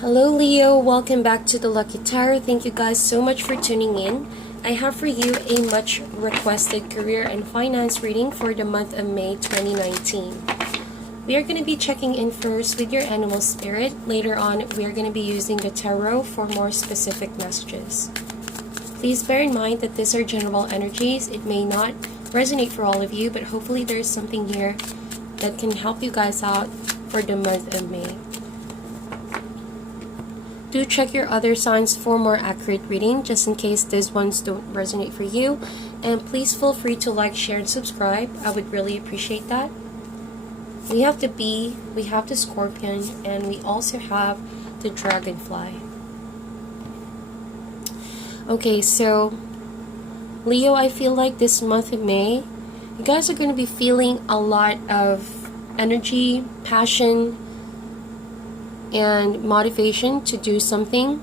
Hello Leo, welcome back to the Lucky Tarot. Thank you guys so much for tuning in. I have for you a much requested career and finance reading for the month of May 2019. We are going to be checking in first with your animal spirit. Later on, we are going to be using the tarot for more specific messages. Please bear in mind that these are general energies. It may not resonate for all of you, but hopefully there is something here that can help you guys out for the month of May. Do check your other signs for more accurate reading, just in case these ones don't resonate for you. And please feel free to like, share, and subscribe. I would really appreciate that. We have the bee, we have the scorpion, and we also have the dragonfly. Okay, so Leo, I feel like this month of May, you guys are going to be feeling a lot of energy, passion, and motivation to do something.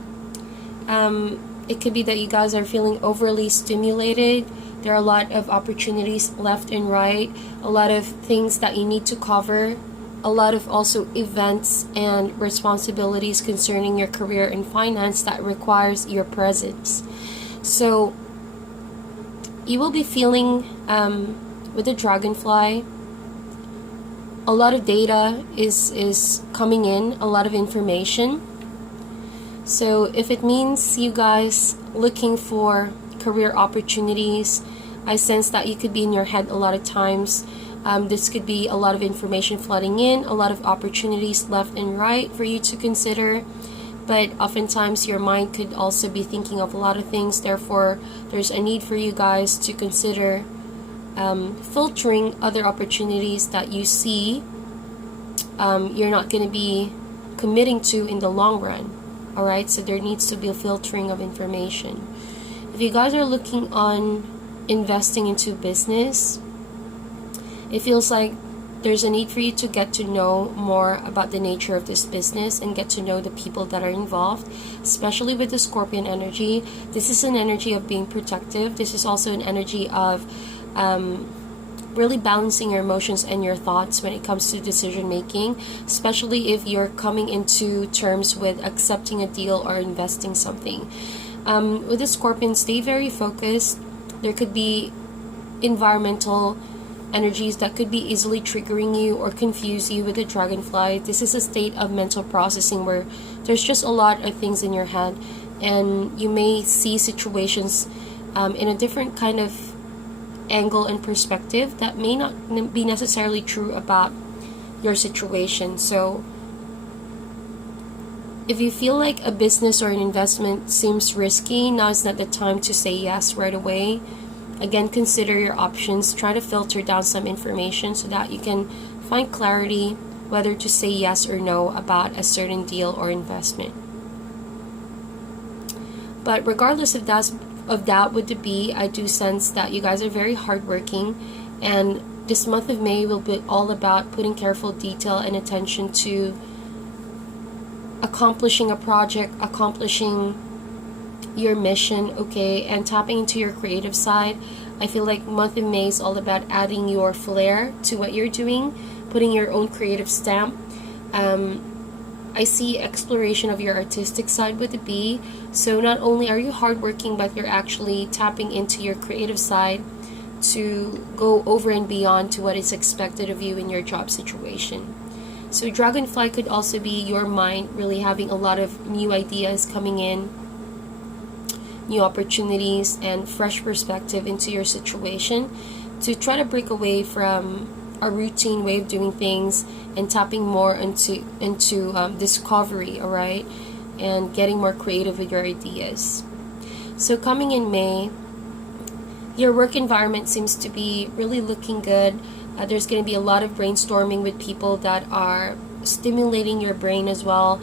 It could be that you guys are feeling overly stimulated. There are a lot of opportunities left and right, a lot of things that you need to cover, a lot of also events and responsibilities concerning your career and finance that requires your presence. So you will be feeling with the dragonfly, a lot of data is coming in, a lot of information. So if it means you guys looking for career opportunities, I sense that you could be in your head a lot of times. This could be a lot of information flooding in, a lot of opportunities left and right for you to consider. But oftentimes your mind could also be thinking of a lot of things. Therefore, there's a need for you guys to consider filtering other opportunities that you see you're not going to be committing to in the long run. Alright, so there needs to be a filtering of information. If you guys are looking on investing into business, it feels like there's a need for you to get to know more about the nature of this business and get to know the people that are involved, especially with the Scorpion energy. This is an energy of being protective. This is also an energy of really balancing your emotions and your thoughts when it comes to decision making, especially if you're coming into terms with accepting a deal or investing something. With the Scorpion, stay very focused. There could be environmental energies that could be easily triggering you or confuse you with the dragonfly. This is a state of mental processing where there's just a lot of things in your head, and you may see situations in a different kind of angle and perspective that may not be necessarily true about your situation. So if you feel like a business or an investment seems risky, now is not the time to say yes right away. Again, consider your options. Try to filter down some information so that you can find clarity whether to say yes or no about a certain deal or investment. But regardless of that with the bee, I do sense that you guys are very hardworking, and this month of May will be all about putting careful detail and attention to accomplishing a project, accomplishing your mission, okay, and tapping into your creative side. I feel like month of May is all about adding your flair to what you're doing, putting your own creative stamp. I see exploration of your artistic side with the bee. So not only are you hardworking, but you're actually tapping into your creative side to go over and beyond to what is expected of you in your job situation. So dragonfly could also be your mind really having a lot of new ideas coming in, new opportunities, and fresh perspective into your situation to try to break away from a routine way of doing things and tapping more into discovery, alright, and getting more creative with your ideas. So coming in May, your work environment seems to be really looking good. There's going to be a lot of brainstorming with people that are stimulating your brain as well.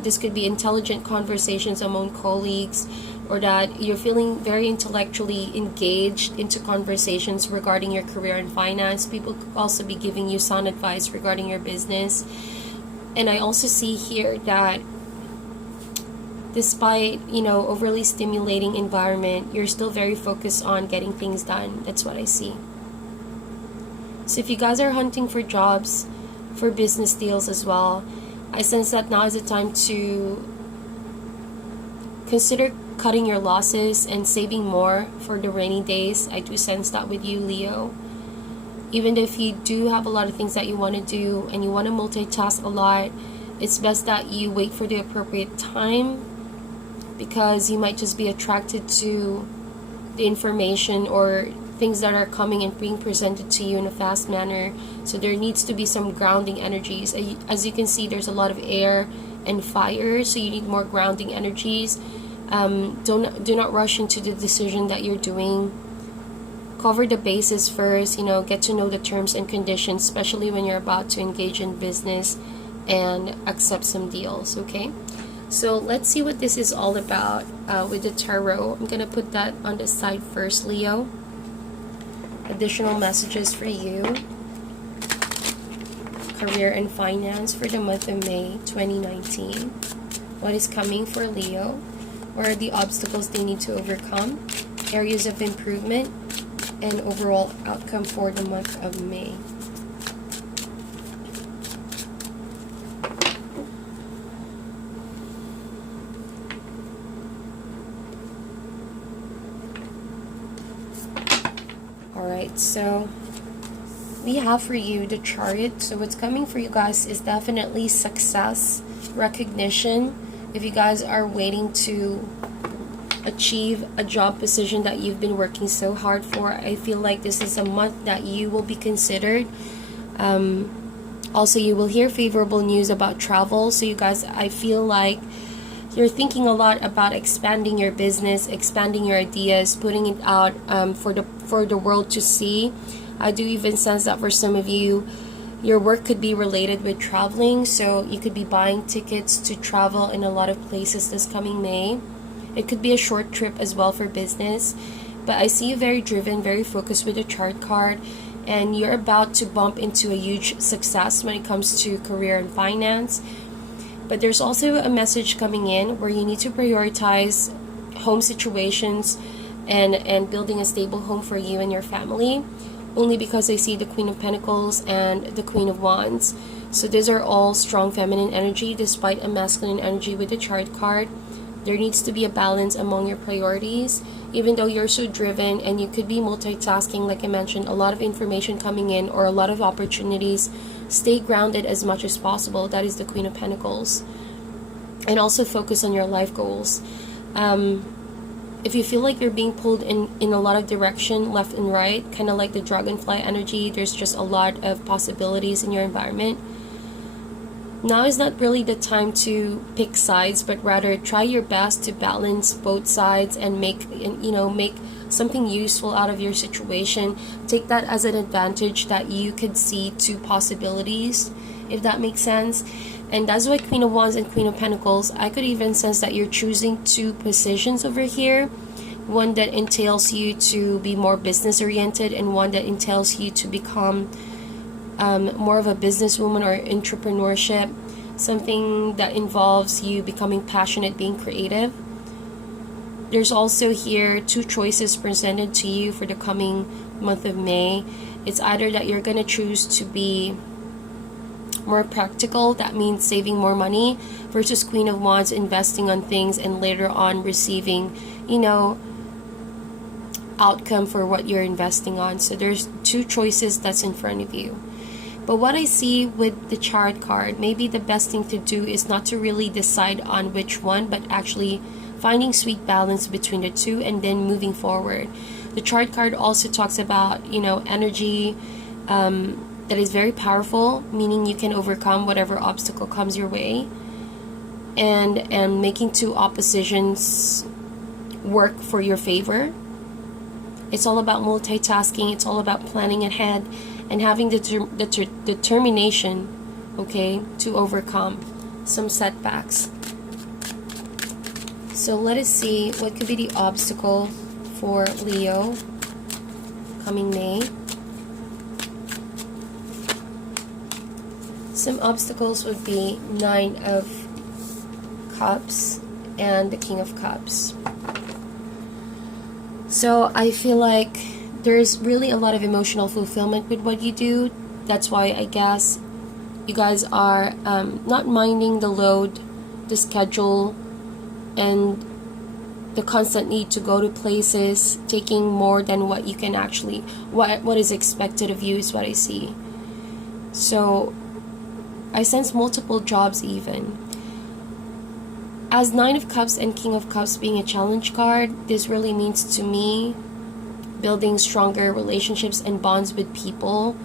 This could be intelligent conversations among colleagues, or that you're feeling very intellectually engaged into conversations regarding your career and finance. People could also be giving you sound advice regarding your business. And I also see here that despite, overly stimulating environment, you're still very focused on getting things done. That's what I see. So if you guys are hunting for jobs, for business deals as well, I sense that now is the time to consider cutting your losses and saving more for the rainy days. I do sense that with you, Leo. Even if you do have a lot of things that you want to do and you want to multitask a lot, it's best that you wait for the appropriate time, because you might just be attracted to the information or things that are coming and being presented to you in a fast manner. So there needs to be some grounding energies. As you can see, there's a lot of air and fire, so you need more grounding energies. Do not rush into the decision that you're doing. Cover the bases first, get to know the terms and conditions, especially when you're about to engage in business and accept some deals, okay? So let's see what this is all about with the tarot. I'm going to put that on the side first, Leo. Additional messages for you. Career and finance for the month of May 2019. What is coming for Leo? What are the obstacles they need to overcome? Areas of improvement and overall outcome for the month of May. Alright, so we have for you the Chariot. So what's coming for you guys is definitely success, recognition. If you guys are waiting to achieve a job position that you've been working so hard for, I feel like this is a month that you will be considered. Also, you will hear favorable news about travel. So you guys, I feel like you're thinking a lot about expanding your business, expanding your ideas, putting it out for the world to see. I do even sense that for some of you, your work could be related with traveling. So you could be buying tickets to travel in a lot of places this coming May. It could be a short trip as well for business. But I see you very driven, very focused with the Chart card. And you're about to bump into a huge success when it comes to career and finance. But there's also a message coming in where you need to prioritize home situations and building a stable home for you and your family. Only because I see the Queen of Pentacles and the Queen of Wands. So these are all strong feminine energy despite a masculine energy with the Chart card. There needs to be a balance among your priorities. Even though you're so driven and you could be multitasking, like I mentioned, a lot of information coming in or a lot of opportunities, stay grounded as much as possible. That is the Queen of Pentacles. And also focus on your life goals. If you feel like you're being pulled in a lot of direction, left and right, kind of like the dragonfly energy, there's just a lot of possibilities in your environment. Now is not really the time to pick sides, but rather try your best to balance both sides and make something useful out of your situation. Take that as an advantage that you could see two possibilities, if that makes sense. And that's why Queen of Wands and Queen of Pentacles, I could even sense that you're choosing two positions over here. One that entails you to be more business oriented, and one that entails you to become more of a businesswoman or entrepreneurship. Something that involves you becoming passionate, being creative. There's also here two choices presented to you for the coming month of May. It's either that you're going to choose to be more practical, that means saving more money, versus Queen of Wands, investing on things and later on receiving, outcome for what you're investing on. So there's two choices that's in front of you. But what I see with the Chart card, maybe the best thing to do is not to really decide on which one, but actually finding sweet balance between the two and then moving forward. The Chart card also talks about, energy that is very powerful, meaning you can overcome whatever obstacle comes your way, and making two oppositions work for your favor. It's all about multitasking. It's all about planning ahead and having the determination, okay, to overcome some setbacks. So let us see what could be the obstacle for Leo coming May. Some obstacles would be 9 of Cups and the King of Cups. So I feel like there's really a lot of emotional fulfillment with what you do. That's why I guess you guys are not minding the load, the schedule, and the constant need to go to places, taking more than what you can actually, what is expected of you is what I see. So I sense multiple jobs even. As Nine of Cups and King of Cups being a challenge card, this really means to me building stronger relationships and bonds with people,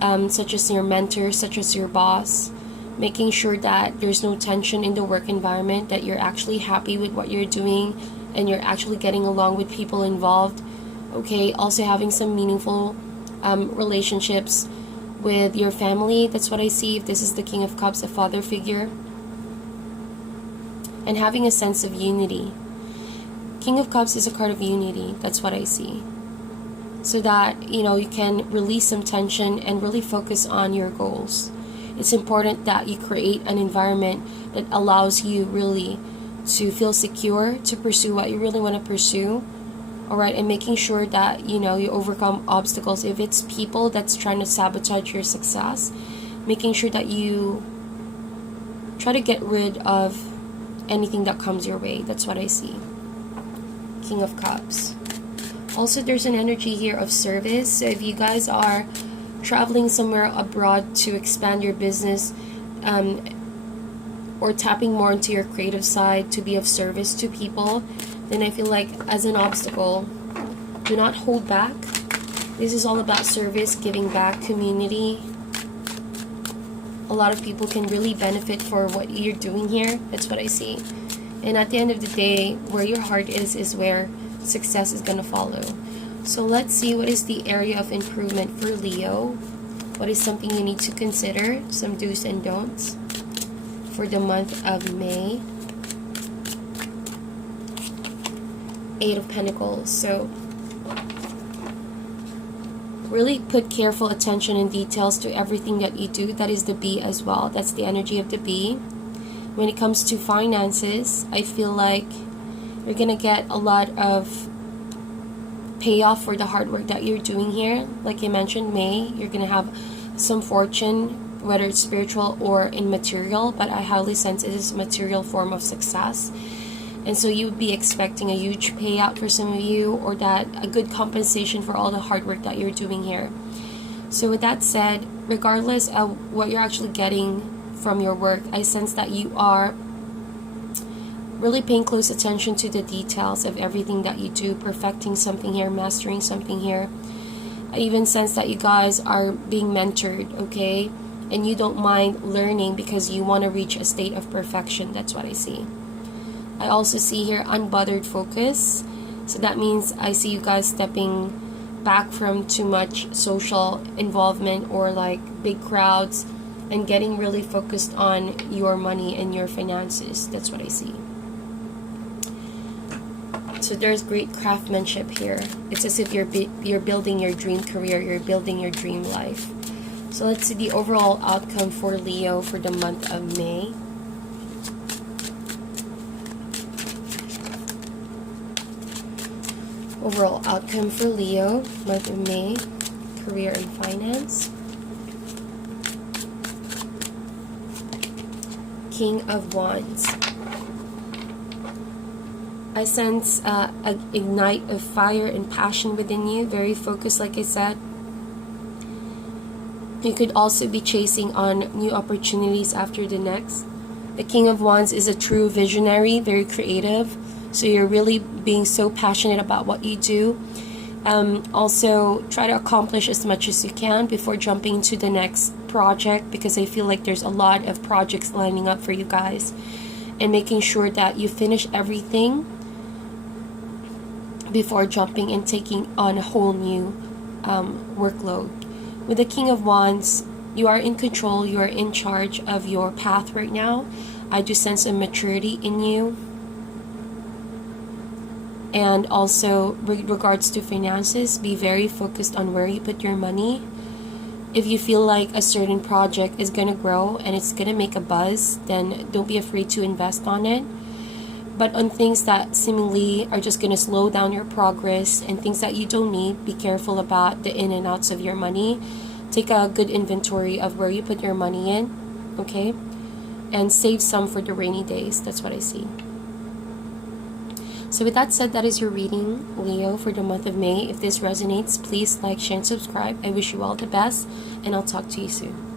such as your mentor, such as your boss, making sure that there's no tension in the work environment, that you're actually happy with what you're doing and you're actually getting along with people involved. Okay, also having some meaningful relationships with your family. That's what I see if this is the King of Cups, a father figure. And having a sense of unity. King of Cups is a card of unity. That's what I see. So that, you know, you can release some tension and really focus on your goals. It's important that you create an environment that allows you really to feel secure, to pursue what you really want to pursue. Alright, and making sure that, you know, you overcome obstacles. If it's people that's trying to sabotage your success, making sure that you try to get rid of anything that comes your way. That's what I see. King of Cups. Also, there's an energy here of service. So if you guys are traveling somewhere abroad to expand your business, or tapping more into your creative side to be of service to people, then I feel like as an obstacle, do not hold back. This is all about service, giving back, community. A lot of people can really benefit for what you're doing here. That's what I see. And at the end of the day, where your heart is where success is going to follow. So let's see, what is the area of improvement for Leo? What is something you need to consider? Some do's and don'ts for the month of May. Eight of Pentacles. So really put careful attention and details to everything that you do. That is the Bee as well. That's the energy of the Bee. When it comes to finances, I feel like you're gonna get a lot of payoff for the hard work that you're doing here. Like I mentioned, May, you're gonna have some fortune, whether it's spiritual or in material, but I highly sense it is a material form of success. And so you would be expecting a huge payout for some of you, or that a good compensation for all the hard work that you're doing here. So with that said, regardless of what you're actually getting from your work, I sense that you are really paying close attention to the details of everything that you do, perfecting something here, mastering something here. I even sense that you guys are being mentored, okay? And you don't mind learning because you want to reach a state of perfection. That's what I see. I also see here unbothered focus. So that means I see you guys stepping back from too much social involvement or like big crowds and getting really focused on your money and your finances. That's what I see. So there's great craftsmanship here. It's as if you're building your dream career, you're building your dream life. So let's see the overall outcome for Leo for the month of May. Overall outcome for Leo, month of May, career and finance. King of Wands. I sense an ignite of fire and passion within you, very focused like I said. You could also be chasing on new opportunities after the next. The King of Wands is a true visionary, very creative. So you're really being so passionate about what you do. Also, try to accomplish as much as you can before jumping into the next project, because I feel like there's a lot of projects lining up for you guys. And making sure that you finish everything before jumping and taking on a whole new workload. With the King of Wands, you are in control, you are in charge of your path right now. I do sense a maturity in you. And also, with regards to finances, be very focused on where you put your money. If you feel like a certain project is going to grow and it's going to make a buzz, then don't be afraid to invest on it. But on things that seemingly are just going to slow down your progress and things that you don't need, be careful about the in and outs of your money. take a good inventory of where you put your money in, okay? And save some for the rainy days. That's what I see. So with that said, that is your reading, Leo, for the month of May. If this resonates, please like, share, and subscribe. I wish you all the best, and I'll talk to you soon.